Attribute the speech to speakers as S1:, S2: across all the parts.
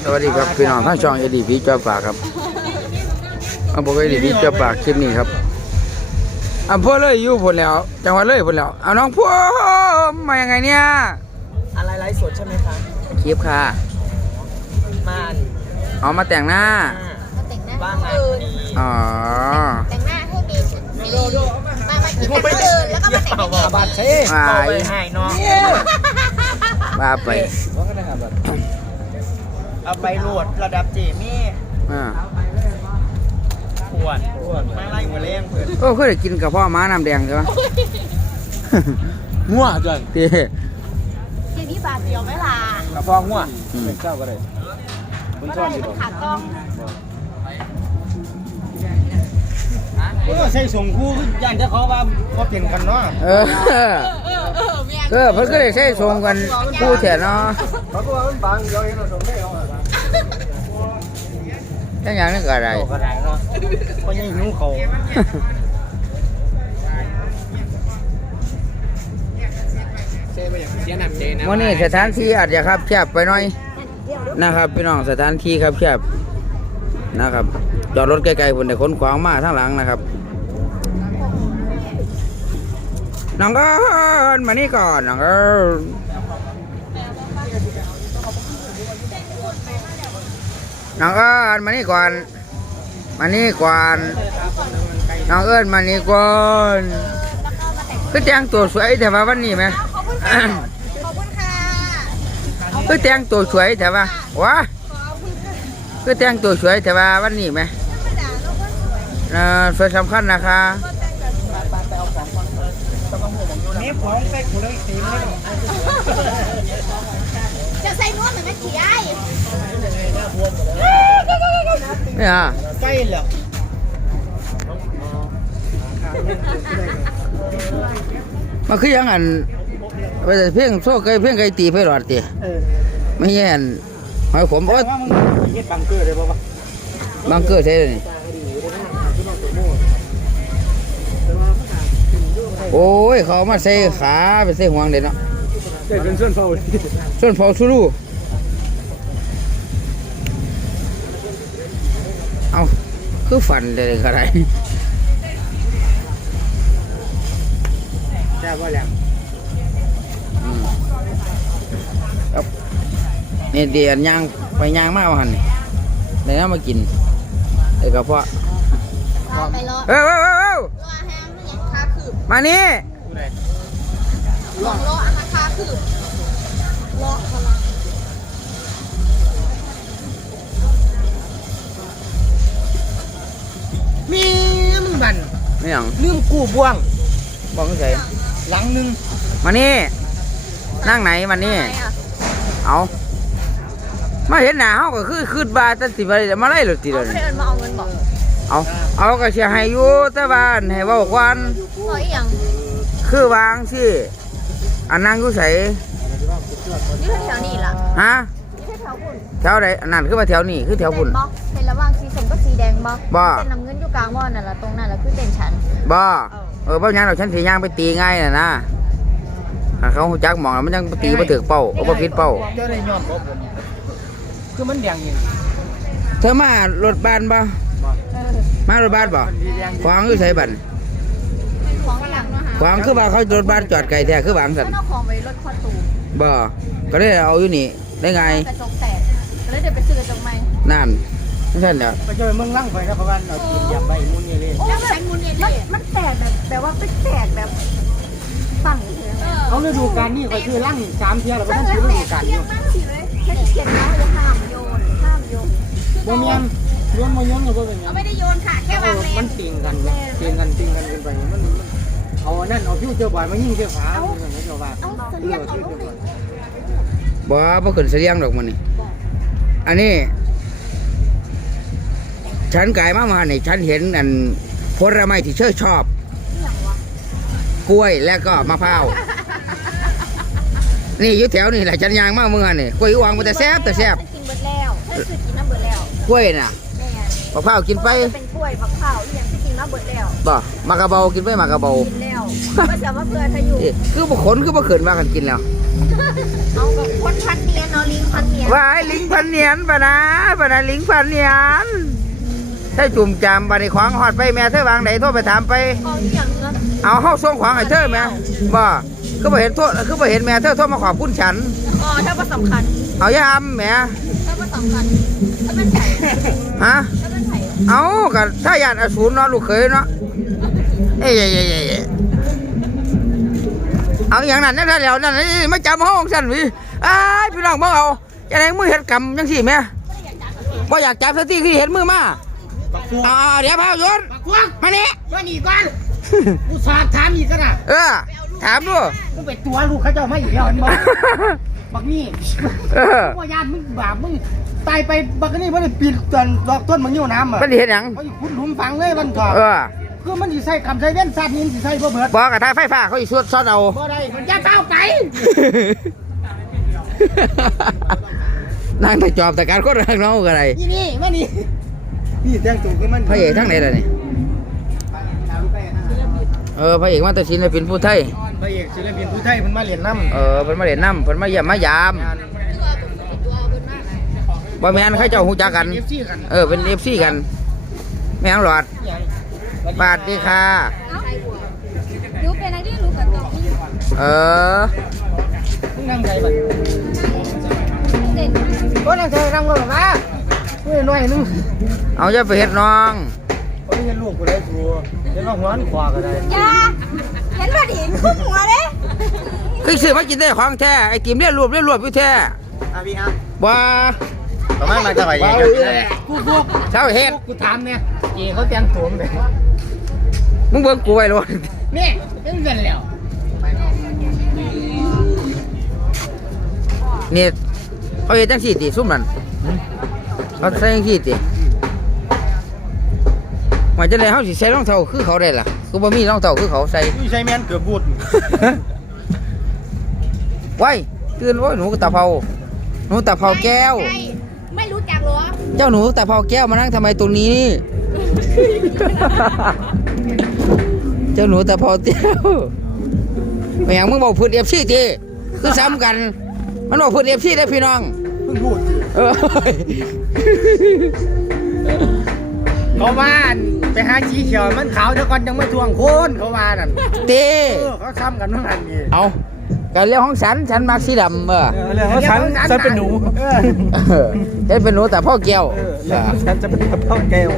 S1: สวัสดีครับพี่น้องทั้งช่องเอดีพีเจ้าปากครับอำเภอเอดีพีเจ้าปากคลิปนี้ครับอำเภอเลยอยู่ผลแล้วจังหวัดเลยผลแล้วเอาน้องพวงมายังไงเนี่ย
S2: อะไรไลฟ์สดใช่ไหมคะ
S1: คลิปค่ะ
S2: มา
S1: เอามาแต่งหน้า
S2: ว่างงานดี
S1: อ๋อ
S3: แต่งหน้าให้มีมากินแต่งอื่นแล้วก็มาแต่งให้
S2: บัตรเช่เอาไปให้น้อง
S1: มาไป
S2: เอาไปโหลดระดับเจมี่ขวดมาไล่หัวเลี้ยงเพื่อน
S1: โอ้เคยได้กินกับพ่อม้าน้ำแดงใช่ไหม
S2: งัวจัง
S1: ตี
S3: ทีนี้บาทเดียวไหมล่ะ
S2: กับพ่องัวเป็นเจ้าก็ได้คุณชอบอยู่
S3: ขาดกล้อง
S2: ใส่ส่งคู่ย่านจะเขาว่าเขาเปลี่ยนกันเนาะ
S1: เพิ่นก็ได้ใช้ส่งกันคู่แถวเนาะ
S2: เขาก็ว่ามันบางเดียวเห็นเราส่งได้เอา
S1: แค่อย่างนี้ก็ได้
S2: ก็ได้เนาะเพราะยังหิวเขา
S1: วันนี้สถานที่อาจจะครับแคบไปหน่อยนะครับพี่น้องสถานที่ครับแคบนะครับจอดรถไกลๆผมได้ขนของมาทั้งหลังนะครับน้องก็มานี่ก่อนน้องก็น้องก็มานี่ก่อนมานี่ก่อนน้องเอิญมานี่ก่อนก็แต่งตัวสวยแต่ว่าวันนี้ไหม
S3: ขอบคุณค่ะ
S1: ก็แต่งตัวสวยแต่ว่าว้าก็แต่งตัวสวยแต่ว่าวันนี้ไหมส่วนสำคัญนะคะ
S2: นี่ผมใส่กูเลยสีไม่หร
S3: จะใส่นวดเหมือนไม่ขี้ไอ้
S1: เนี่ย
S2: ใกล้แล้ว
S1: มันคือยังอันไปเพ่งโซ่ไก่เพ่งไก่ตีไฟหลอดตีไม่แย่นหอยขมโอ๊ย
S2: บังเกอร์เลยป่ะ
S1: บังเกอร์ใช่เลยโอ้ยเขามาใส่ขาไปใส่ห่วงเด็ดเนาะ
S2: ใส่เป็นส่วนเฝ้า
S1: ส่วนเฝ้าสู้ลูเอาคือฝันเลยก็ได้
S2: แซ่บว่าแหลม
S1: นี่เดี๋ยวย่างไปย่างมากวันนี้เดี๋ยวมากินเดี๋ยวก็เพาะ
S3: ไปรอ
S1: เอ้
S3: รอแห้งยังคาขืบ
S1: มานี่
S3: รออาหารคาขืบรอพลัง
S2: มีมันบัน
S1: ไม่หยัง
S2: ลืมกู้บ่วง
S1: บ้องใส่
S2: หลังนึง
S1: มานี่นั่งไหนมานี่เอามาเห็นหน้าเขาก็คือบ้าตัดสิบอะไรมาไล่หรือตีเลย
S3: เดินมาเอาเงินบอก
S1: เอาก็เชียให้อยู่แต่บ้านให้ว่าควันคือวางสิอันนั่งอยู่ใส่
S3: นี่แถวนี้ล่ะ
S1: ฮะ
S3: นี่แถวบุญ
S1: แถวไหนอันนั้นคือว่าแถวนี้คือแถวบุญ
S3: เป็นระหว่างสีส้มกับสีแดงบ่เป็นน้ำเงินอยู่กลางบ่อนั่นแหละตรงนั้นแหละคือเด่นฉัน
S1: บ่เพราะงั้นเราฉันสีย่างไปตีง่ายนะเขาจักมองแล้วมันยังตีมาถึงเป้าเอาไปพิษเป้า
S2: เจ้าได้ยอมผมคือมันแดงอยู่
S1: เธอมารถบ้านบ่มารถบ้านบ่ขวางคือใส่บันขวางคือว่าเขารถบ้านจอดไกลแท้คือวางสัน
S3: เอาของไปรถคอตู
S1: บ่ก็ได้เอาอยู่นี่ได้ไง
S3: กระจกแตกก็เลยเดี๋ยวไปซื้อกระจกใหม่
S1: นั่นไม่ใช่เหรอ
S2: ไปเจอเมืองลั่งไปนะเพราะว่าเรากินยำใบมุนเยเลย
S3: มันแตกแบบว่าเป็นแตกแบบฝั่ง
S2: เขาฤดูกาลนี่ก็คือลั่ง3เที่ยวเราก็ต้องซื้อฤดูกาลอยู่
S3: เขียนนะจะห้ามโยน
S2: โมเมียนโยนมาโยนก็เป็นอย่าง
S3: ไม่ได้โยนค่ะแค่วางแรง
S2: มันติงกันกันไปมันเอานั่นเอาผิวเจ้าบ่อยมายิ่งเจ้าฟ้าไม่เจ้าว่า
S1: บ่ขึ้นเสียงดอกมันนี่อันนี้ฉันกายมานี่ฉันเห็นอันผลไม้ที่ชอบกล้วยและก็มะพร้าวนี่อยู่แถวนี่แหละฉันยางมาเมื่อนี่กล้วยวางมันแต่แซ่บ
S3: กินเบิดแล้วกินน้ำเบิดแล้ว
S1: กล้วยน่ะมะพร้าวกินไป
S3: เป็นกล้วยมะพร้าวอย่างที่กินน้ำเบิดแล้ว
S1: บ่มากระเบากินไปมากระเบา
S3: กินแล้วก็จะมาเพื่อถ้าอยู่
S1: คือบุคคลคือบุคคลว่ากันกินแล้ว
S3: เอากับคนพันเนียนเนาะลิงพันเนียน
S1: วายลิงพันเนียนปะนะลิงพันเนียนถ้าจุ่มจามบัดนี้ของฮอดไปแม่เธอวางไหนโทรไปถามไป
S3: เอาอย่างนั้น
S1: เอาเฮาส่งของให้เธอแม่บ่คือบ่เห็นโทษคือบ่เห็นแม่เธอโทรมาขอบคุณฉัน
S3: อ๋อถ้าว่าสำคัญ
S1: เอาอย่าอำแหม
S3: ถ้าว่าสำคัญถ้าเป็นไผ่
S1: ฮะ
S3: ถ้าเป็นไผ่
S1: เอาก็ถ้าญาติอสูรเนาะลูกเขยเนาะเอ้ยเอาอย่างนั้นนั่นแล้วนั่นมาจำห้องสั่นวิอ้ายพี่น้องบ่เอาจะไหนมือเฮ็ดกรรมจังซี่แม่บ่อยากจับสักทีคือเห็นมือมาเอาเดี๋ยวพายศมานี่
S2: มาหนีก่อนกูสอบถามอีกก็ได้
S1: ถามดู
S2: มึงไปตัวลูกเขาเจ้าไม่อีกแล้วมึงบักนี่ ว่ายานมึงบาปมึงตายไปบักนี่มันปีนต้นดอกต้นมันอยู่น้ำอ่ะ
S1: มันเห็นหยัง
S2: เขาอยู่ขุดหลุมฝังเลยมันก่อคือมันสิใส่คำใส่เว้นสัตว์นี่สิใส่บ่เบิด
S1: บอกกับทายไฟฟ้าเขาอีกซอดเอา
S2: บ่ได้มันจะเต้าไป
S1: นั่งแต่จอบแต่การคนรักน้องกันไร
S2: นี่มานี่นี่แต่งตัวคือมัน
S1: พระเอกทั้งไหนล่ะนี่พระเอกมาแต่ศิลปินผู้ไทย
S2: พระเอกศิลปินผู้ไทยเพิ่นมาเรียนน้ำ
S1: เพิ่นมาเล่นน้ำเพิ่นมาเยี่ยมมายามบ่แม่นเขาเจ้าฮู้จักกัน
S2: FC กัน
S1: เป็น FC กันแม่งหลอดบาดดีค่ะ
S3: รู้เป็นอะไรที่รู้กับตัวนี้
S2: มึงนั่งใจบัด
S3: เด่น
S2: โอ้นั่งใจนั่งก็มาเฮ้ยน้อยนึง
S1: เอาอย่าไปเฮ็ดน้อง
S2: โอ้ยเห็นลูกกูได้ชัวเห็นว่าหัวขวาก็ได้
S3: ยาเห็นว่าดิคุ้มหัวเลย
S1: คือซื้อมากินได้ของแท้ไอ้กิมเรียนรวบอยู่แท้
S2: พี่ฮะ
S1: บ่
S2: ประมาณมาจะไปยังกู
S1: เช้าเฮ็ด
S2: กูถามเนี่ยเก๋เขาแต่งตัวเลย
S1: มึงเบิ่งกูไว้โลด
S2: นี่เป็นเงินแล้ว
S1: นี่เขาเฮ็ดจังซี่ติซุ่มนั่นเขาใส่จังซี่ติว่าจะได้เฮาสิใส่รองเท้าคือเขาได้ล่ะคือบ่มีรองเท้าคือเขาใส่
S2: นี่ใช้แมนเกือบบูด
S1: ไว้ตื่นไว้หนูตาเภาหนูตาเภาแก้ว
S3: ไม่รู้จักหรอ
S1: เจ้าหนูตาเภาแก้วมานั่งทำไมตรงนี้ เจ้าหนูตาเภาแก้วไม่อย่างมึงบอกพูดFCติคือซ้ำกันมันบอกพูดFCได้พี่น้อง
S2: เพิ่งบูด เขาบ้านไปหาชีเขียวมันขาวเท่ากันยังไม่ทวงโคนเขาว่านั่น
S1: เต้
S2: เขาซ้ำกันทั้งนั้นนี่
S1: เอากันเรื่องของฉันมักสีดำ
S2: ฉันเป็นหนู
S1: ฉันเป็นหนูแต่พ่อแก้ว
S2: ฉันจะเป็นพ่อแก้ว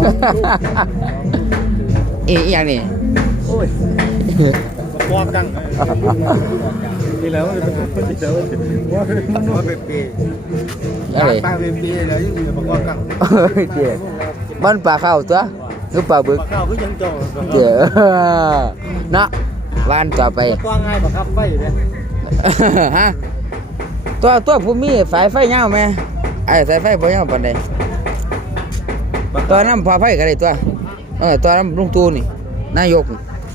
S1: อีอย่างนี้
S2: โอ้ยปอบดังนี่แล้วมันเป็นว่าเป็นปี
S1: อะไร
S2: ปลาเป็นปีแล้วยังมีประกอบกัน
S1: เดี๋ยวมันปลาเข้าตัวหรือปลาบึก
S2: ปลาข้าวก็ยังโต
S1: เดี๋ยวนะวันต่อไป
S2: กว้างง่ายปลาครับไฟเลย
S1: ฮะตัวผู้มีสายไฟเงาไหมไอ้สายไฟบ่เงาปานใดตัวน้ำพอไฟก็ได้ตัวตัวน้ำลุงตูนี่นายก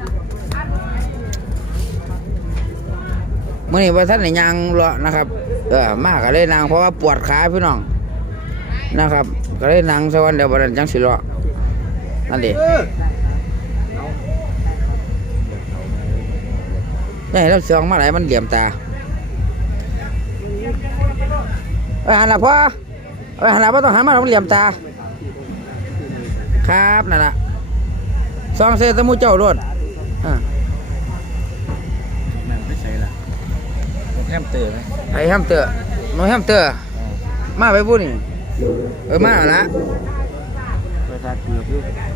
S1: มื่อนี้ว่าท่านในยางเลาะนะครับมากก็เลยนางเพราะว่าปวดขาพี่น้องนะครับก็เลยนางสวรรค์เดี๋ยวบัดนั้นจังสิเลาะนั่นดิได้แล้วเสียงมาไหลายมันเหลี่ยมตาหันละพ่อหันละพ่อต้องหันมามันเหลี่ยมตาครับนั่นแหละซองเซตมูเจ้ารถ
S2: แฮมเตอร์ไหม
S1: ไอ้แฮมเตอร์น้อยแฮมเตอร์มาไปบุญนี่มาละ
S2: ไปทานเกลือพี่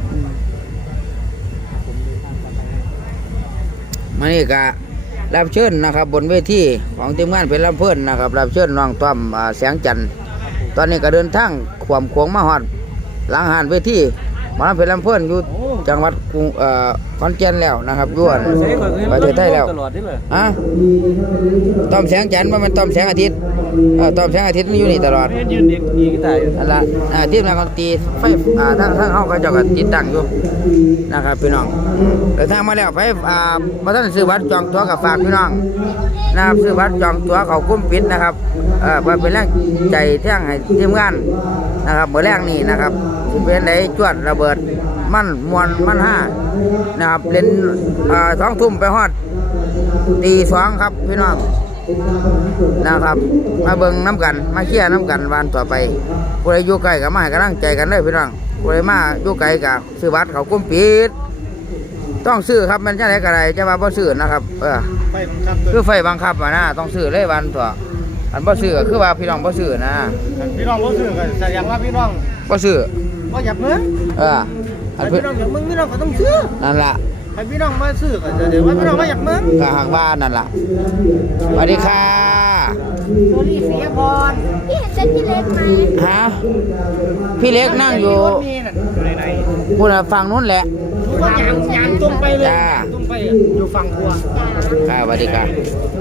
S1: มานี่กะรับเชิญนะครับบนเวทีของทีมงานเป็นลำเพิ่นนะครับรับเชิญน้องต้อมแสงจันทร์ตอนนี้ก็เดินทางขวมขวงมาฮอดหลังหานเวทีหมาเป็นลำเพิ่นอยู่จังหวัดกรุงขอนแก่นแล้วนะครับย้วนประเทศไทยแล้วต้อมแสงจันทร์มันต้อมแสงอาทิตย์ต้อมแสงอาทิตย์มันอยู่นี่ตลอด
S2: ยืนดีกีตาร์อยู่
S1: นั่นละทีมนักดนตรีไฟทั้งเฮาก็เจ้าก็ติดตั้งอยู่นะครับพี่น้องเดินทางมาแล้วไปมาท่านซื้อบัตรจองตั๋วกับฝากพี่น้องนะครับซื้อบัตรจองตั๋วเขาคุ้มปิดนะครับเพื่อเป็นแรงใจเที่ยงให้ทีมงานนะครับเมื่อแรงนี้นะครับสิเป็นไหนจวดระเบิดมันมวนมันห้านะครับเล่น2 ทุ่มไปฮอดตี 2ครับพี่น้องนะครับ มาเบิ่งน้ำกันมาเคลียร์น้ำกันวันต่อไปผู้ใดอยู่ไกลก็มาให้กำลังใจกันเลยพี่น้องผู้ใดมาอยู่ไกลก็ซื้อบัตรเขากุ้มปิดต้องซื้อครับมันจะไหนก็ได้จะว่าบ่ซื้อนะครับ
S2: ไปบังคับ
S1: คือไฟบังคับอ่ะนะต้องซื้อเลยวันตัวอันบ่ซื้อก็คือว่าพี่น้องบ่ซื้อนะ
S2: พี่น้องบ่ซื้อกันแสดงว่าพี่น้อง
S1: บ่ซื้อ
S2: บ่อยากมึง
S1: อัน
S2: พี่น้องอยากมึงพี่น้องก็ต้องซื้อ
S1: นั่นล่ะ
S2: ให้พี่น้องมาซื้อกันเดี๋ยวว่าพี่น้องบ่อยากมึง
S1: ก็หางบ้านนั่นล่ะสวัสดีค่ะ
S2: โซลี่เสียพร
S3: พี่เห็นเส้นพี่เล็กไหม
S1: ฮะพี่เล็กนั่งอยู่
S2: อยู่ไหน
S1: พูดน่ะฝั่งนู้นแหละ
S2: ก็ยางตรงไปเลยตรงไปอยู่ฝั่งครัว
S1: ค่ะสวัสดีค่ะ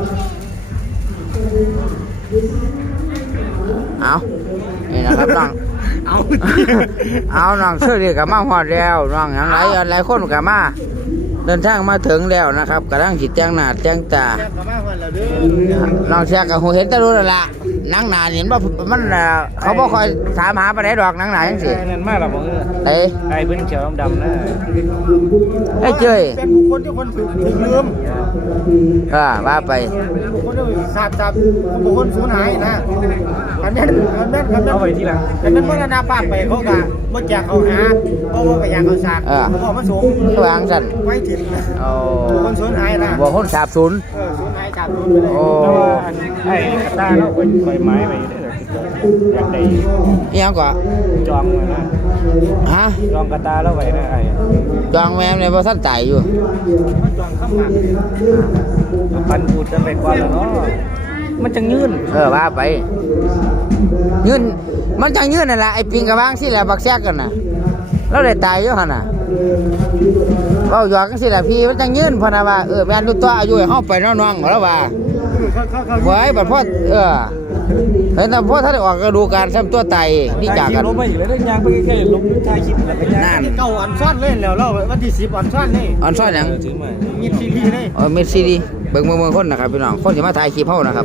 S1: เอานี่นะครับน้อง
S2: เอา
S1: เอาน้องเสื้อเรียกกับมาฮอดแล้วน้องอย่างหลายคนกับมาเดินทางมาถึงแล้วนะครับกำลังจิตแจ้งหน้าแจ้งตา
S2: แซ่บกับมาวันแล้วเด้อ
S1: น้องเสียกับหูเห็นแตะรู้แล้วล่ะหนังหนาเห็นว่ามันเขาบ่คอยถามหาไปไหนดอกหนังหนาจังสิ
S2: นั่นมากหรอมึง
S1: ไอ้
S2: ไอ้เบิ้งเขียวดำๆนะ
S1: ไอ้เจ้ย
S2: เป็นบุคคลที่คนถูกลืม
S1: ว่าไป
S2: บุคคลที่ทราบบุคคลสูญหายนะอันนั้นเอาไว้ที่หลังอันนั้นมรณภาพไปเขากะบ่แจกเขาหาเพราะว่าไปอยากเขาสากเขามาส่ง
S1: วางสั่น
S2: ไว้ถิ่น
S1: โอ้
S2: บุคคลสูญหายนะ
S1: บ่คนสาบสูญ
S2: สูญหายจากสูญไปเลย
S1: โอ้
S2: ไอ้ตาเราคอยไม้ไปได้อยากได้
S1: อิหยังกว่า
S2: จองเลยนะ
S1: ฮะ
S2: จองกระตาเราไว้นะไอ้
S1: จองแม่ในบ่ทันตายอยู่
S2: จองข้ามมาปันพูดจะไปก่อนแล้วเนาะมันจังยืน
S1: ว่าไปยืนมันจังยืนนั่นแหละไอ้ปิงกระบางสิแหละบักแซกกันน่ะเราได้ตายอยู่หั่นน่ะเว้าหยอกกันสิแหละพี่มันจังยืนพะนะว่าแม่นอยู่ตัวอายุให้เฮาไปน้องๆแล้วว่าไว้บัดพ่อเห็นแต่พ่อท่านได้ออกกระดูการซ้ำตัวไตนี่จากกัน
S2: ลบไปอีกแล้วได้ยางไปใกล้ๆลบถ่ายคลิปแล้วก็ยางเก่าอันซ่อนเล่นแล้วเราวันที่10อันซ่อนนี่
S1: อันซ้อนหยัง
S2: มีซีรีส์เลย
S1: เมสซี่ดีเบิ่งคนนะครับพี่น้องคนสิมาถ่ายคลิปเฮานะครับ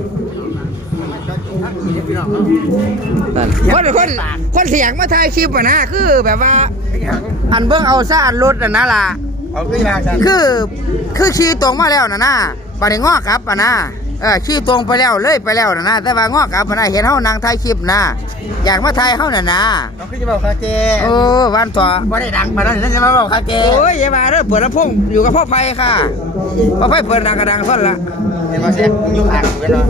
S1: นั่นคนเสียงมาถ่ายคลิปอ่ะนะคือแบบว่าอันเบิ่งเอาซะอันรถน่ะนะล่ะ
S2: เอาขึ้นมาจ้ะ
S1: คือขี่ตรงมาแล้วนะบัดนี้ง้อกลับอ่ะนะขี่ตรงไปแล้วเลยไปแล้วนะแต่ว่าง้อกลับอ่ะนะเห็นเฮานั่งถ่ายคลิปนะอยากมาถ่ายเฮาน่ะนะ
S2: เราขึ้นจะบอกคาเจ
S1: โอ้วันต่อ
S2: บ่ได้ดังปานนั้นจะมาบอกคาเจ
S1: โอ้ยอย่ามาเด้อเปิดลำโพงอยู่กับพ่อไผ่ค่ะพ่อไผ่เปิดดังกระดังซ่อนละ
S2: เดี๋ยวมาเช็คอยู่ห่างกันเนาะ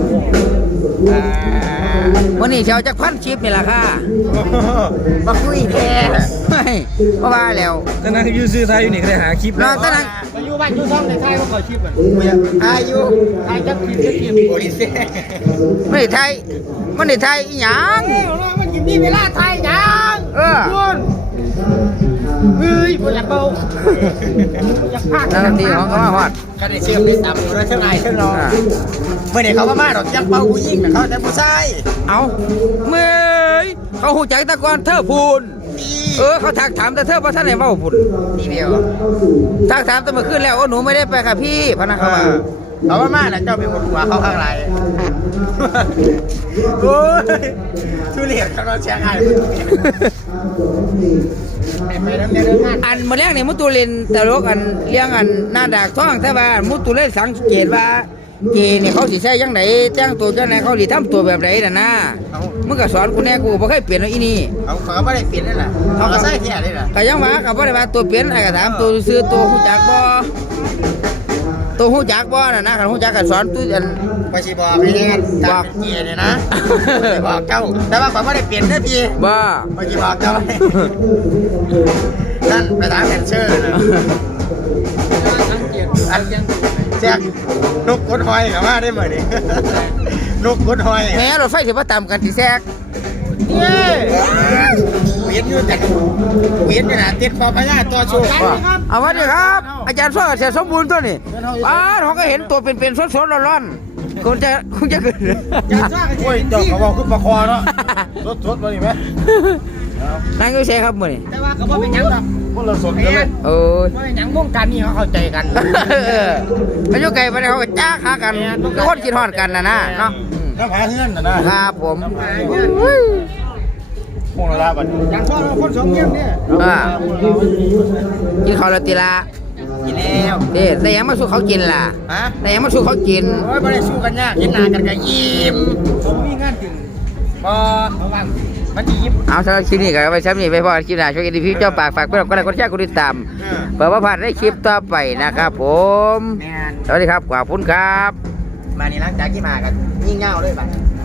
S1: วันนี้เชียวจักพันคลิปนี่ล่ะค่ะ
S2: มาคุยแค่
S1: เพราะว่าแล้ว
S4: ก็นั่งยืดซื้อไทยอยู่นี่ก็ได้หาคลิป
S1: นอนตะนัง
S2: มาอยู่บ้านอยู่ช่องในไทยว่าเขาชิปอ่ะอายุไทยจักคลิปโอ้ยเซ่
S1: ไม่ได้ไทยมันได้ไทยอีหยัง
S2: มันกินนี่เวลาไทยยัง คุณเฮ้ยบ่อยากเบาอยากพาก
S1: นักดนตรีของเขามาฮอด
S2: ก็ได้เชื่อมได้ตามอยู่แล้วเท่าไหร่เท่าน้องเมื่อไหร่เขามาดอกยักเบาผู้หญิงนะเขาแต่ผู้ชาย
S1: เอาเมื่อยเขาหูจักแตะกอนเธอพูนเขาทักถามแต่เธอว่าท่านไหนเว้าพูน
S2: นี่เดียว
S1: ทักถามแต่เมื่อคืนแล้วหนูไม่ได้ไปค่ะพี่พนักเขาว่า
S2: เขามาแล้วเจ้าเป็นคนหัวเขาข้างไรโอ้ยทุเรียนเขาเราแช่งให้ไปน้ำเลี้ยงงาน
S1: อันมาแรกนี่มุตุเล่นตลกอันเลี้ยงอันหน้าดากท้องแต่ว่ามุตุเล่นสังเกตว่าเกนี่เขาสิใช้ยังไงแต่งตัวจังไหนเขาสิทำตัวแบบไหนน่ะนะมึงก็สอนกูแน่กูบ่เคยเปลี่ยนอีนี่
S2: เขาไม่ได้เปลี่ยนนั่นแหละเขาก็ใส่แค่นี้แหละ
S1: ก็ยังว่าก็บ่ได้ว่าตัวเปลี่ยนไอ้ก็ถามตัวซื้อตัวฮู้จักบ่ตัวฮู้จักบ่น่ะนะคันฮู้จักก็สอนตัวอัน
S2: ไปชีบอกให้กันจากเกียร์เนี่ยนะบอกเจ้าแต่ว่าเขาไม่ได้เปลี่ยนนะพี่
S1: บ่
S2: ไปชีบอกเจ้านั่นไปถามแดนเซอร์นะอันยังแจ็คนกกดหอยกับมาได้เหมือนนี่นกกดหอย
S1: แหมรถไฟสิบ่ตามกันสิแซก
S2: เย้เวียนอยู่แต่เวียนอยู่นะติดคอพญาตัวชู
S1: เอาวัสดีครับ อาจารย์สอนเสียสมบูรณ์ตัวนี่เขาก็เห็นตัวเป็นๆสดๆร้อนๆคงจะเกิด
S2: โอ้ยเจ้าเขาบอกขึ้นประคอเนาะสดๆมาดิไหม
S1: นั่งอยู่ใช่ครับมื้อนี้
S2: แต่ว่าเขาบอกเป็นยังหรอกพวกเราสดกันเลย
S1: โอ้ย
S2: ว่าอย่างวงการนี่เขาเข้าใจกัน
S1: อายุไกลไปเขาก็จ้าหากันก็คนคิดฮอดกันนะเนาะ
S2: น้ำผาเฮือนนะครับ
S1: ผม
S2: พวกเราลาบัดอย่างพ่อเราคนสองเงี้ยเนี่ย
S1: กินข้าวแล้วติละ
S2: กกินแล้ว
S1: เด้แต่ยังมาสู้เขากินล่ะ
S2: ฮะ
S1: แต่ยังมาสู้เขากิน
S2: โอ้ยไม่ได้สู้กันยากเห็นหน้ากันก็ยิ้มผมมีงานถึงพอระวังมันจะยิ้ม
S1: เอาสำหรับคลิปนี้ก็เอาไปซ้ำนี่ไปพอคลิปหน้าช่วยกันดีพี่เจ้าปากฝากเพื่อนก็ได้กดแชร์กดติดตามเปิดว่าผ่านได้คลิปต่อไปนะครับผม
S2: แมน
S1: สวัสดีครับขอบคุณครับ
S2: มานี่หลังจากที่มากันยิ่งเง่าเลยบัด